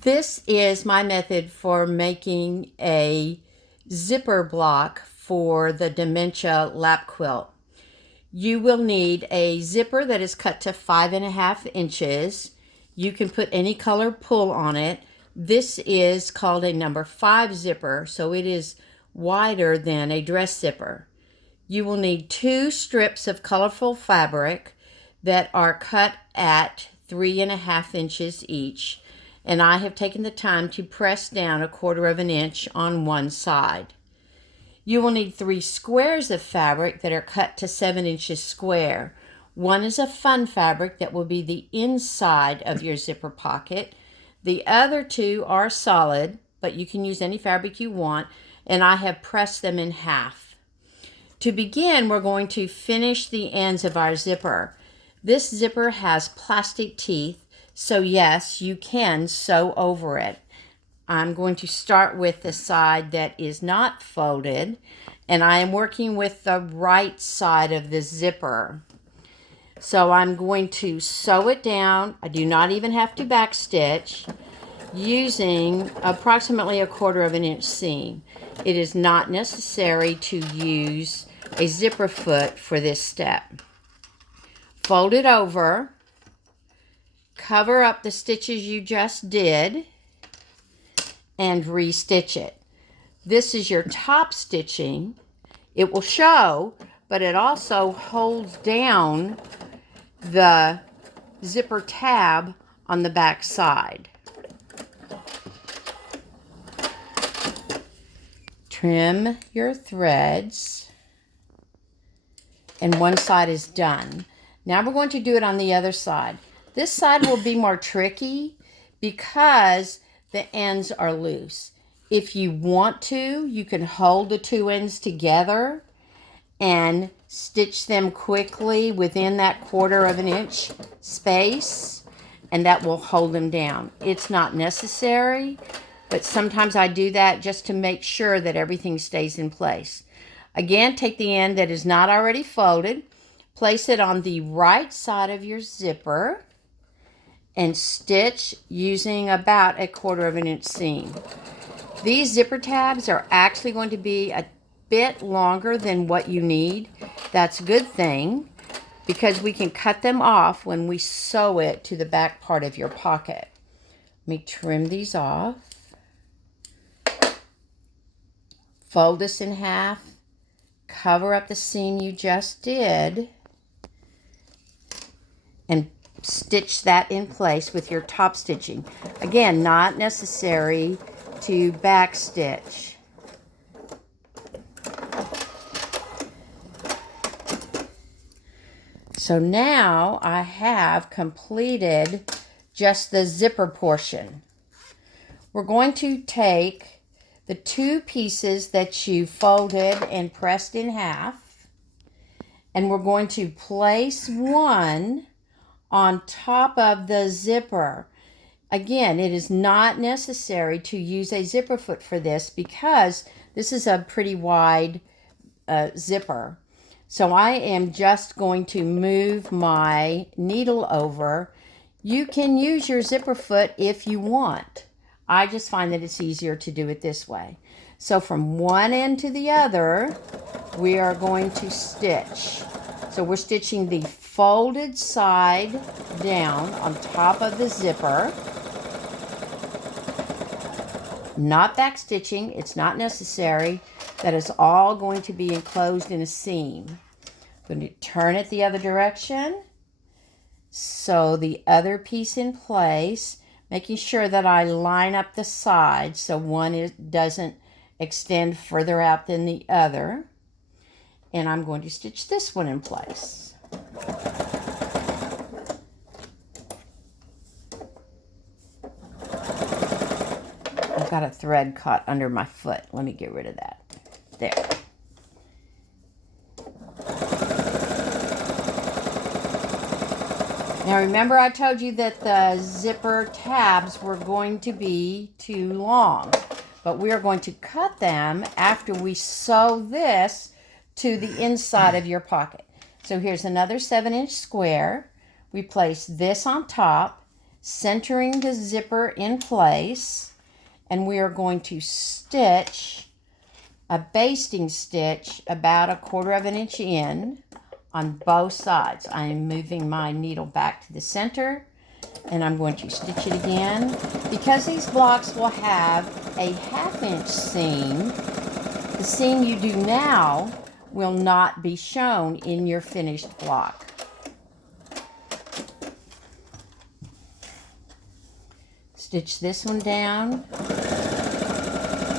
This is my method for making a zipper block for the Dementia lap quilt. You will need a zipper that is cut to 5.5 inches. You can put any color pull on it. This is called a number 5 zipper, so it is wider than a dress zipper. You will need 2 strips of colorful fabric that are cut at 3.5 inches each, and I have taken the time to press down 1/4 inch on one side. You will need 3 squares of fabric that are cut to 7 inches square. One is a fun fabric that will be the inside of your zipper pocket. The other 2 are solid, but you can use any fabric you want, and I have pressed them in half. To begin, we're going to finish the ends of our zipper. This zipper has plastic teeth, so yes, you can sew over it. I'm going to start with the side that is not folded, and I am working with the right side of the zipper. So I'm going to sew it down. I do not even have to backstitch, using approximately 1/4 inch seam. It is not necessary to use a zipper foot for this step. Fold it over, cover up the stitches you just did, and restitch it. This is your top stitching. It will show, but it also holds down the zipper tab on the back side. Trim your threads, and one side is done. Now we're going to do it on the other side. This side will be more tricky because the ends are loose. If you want to, you can hold the 2 ends together and stitch them quickly within that 1/4 inch space, and that will hold them down. It's not necessary, but sometimes I do that just to make sure that everything stays in place. Again, take the end that is not already folded, place it on the right side of your zipper, and stitch using about 1/4 inch seam. These zipper tabs are actually going to be a bit longer than what you need. That's a good thing, because we can cut them off when we sew it to the back part of your pocket. Let me trim these off. Fold this in half, cover up the seam you just did, and stitch that in place with your top stitching. Again, not necessary to back stitch. So now I have completed just the zipper portion. We're going to take the 2 pieces that you folded and pressed in half, and we're going to place one on top of the zipper. Again, it is not necessary to use a zipper foot for this because this is a pretty wide zipper. So I am just going to move my needle over. You can use your zipper foot if you want. I just find that it's easier to do it this way. So from one end to the other, we are going to stitch. So we're stitching the folded side down on top of the zipper. Not back stitching, it's not necessary. That is all going to be enclosed in a seam. I'm going to turn it the other direction. Sew the other piece in place, making sure that I line up the sides so one doesn't extend further out than the other. And I'm going to stitch this one in place. I've got a thread caught under my foot. Let me get rid of that. There. Now remember, I told you that the zipper tabs were going to be too long, but we are going to cut them after we sew this to the inside of your pocket. So here's another 7-inch square. We place this on top, centering the zipper in place, and we are going to stitch a basting stitch about 1/4 inch in on both sides. I am moving my needle back to the center, and I'm going to stitch it again. Because these blocks will have a 1/2 inch seam, the seam you do now will not be shown in your finished block. Stitch this one down,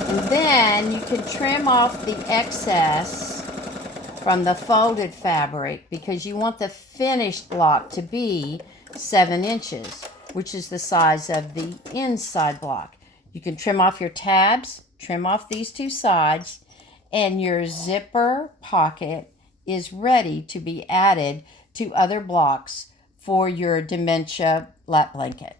and then you can trim off the excess from the folded fabric because you want the finished block to be 7 inches, which is the size of the inside block. You can trim off your tabs, trim off these 2 sides, and your zipper pocket is ready to be added to other blocks for your Dementia lap blanket.